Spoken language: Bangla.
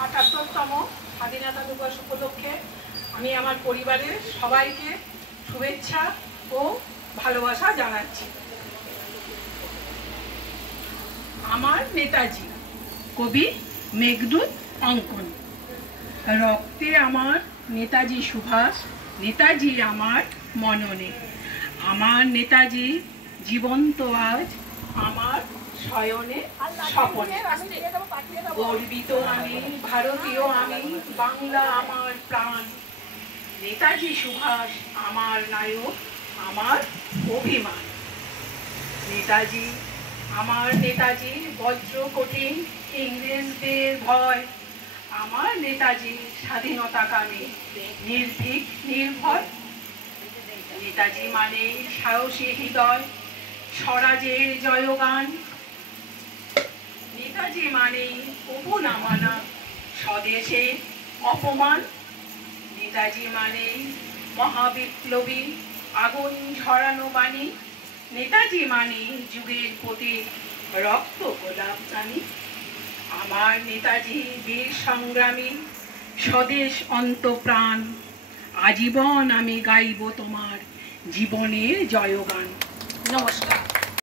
৭৮তম স্বাধীনতা দিবস উপলক্ষে আমি আমার পরিবারের সবাইকে শুভেচ্ছা ও ভালোবাসা জানাচ্ছি। আমার নেতাজি, কবি মেঘদূত অঙ্কন। রক্তে আমার নেতাজি সুভাষ, নেতাজি আমার মননে। আমার নেতাজি জীবন্ত আজ আমার শয়নে স্বপনে। গর্বিত আমি, ভারতীয় আমি, বাংলা আমার প্রাণ। নেতাজি সুভাষ আমার নায়ক, আমার অভিমান। নেতাজি, আমার নেতাজি বজ্র কঠিন ইংরেজদের ভয়। আমার নেতাজি স্বাধীনতাকামী নির্ভীক নির্ভয়। নেতাজি মানে সাহসী হৃদয়, স্বরাজের জয়গান। নেতাজি মানে কবু না মানা স্বদেশে অপমান। নেতাজি মানে মহাবিপ্লবী আগুন ঝরানো বাণী। নেতাজি মানে যুগের প্রতীক রক্ত গোলাপ জানি। আমার নেতাজি বীর সংগ্রামী, স্বদেশ অন্তপ্রাণ। আজীবন আমি গাইব তোমার জীবনের জয়গান। নমস্কার।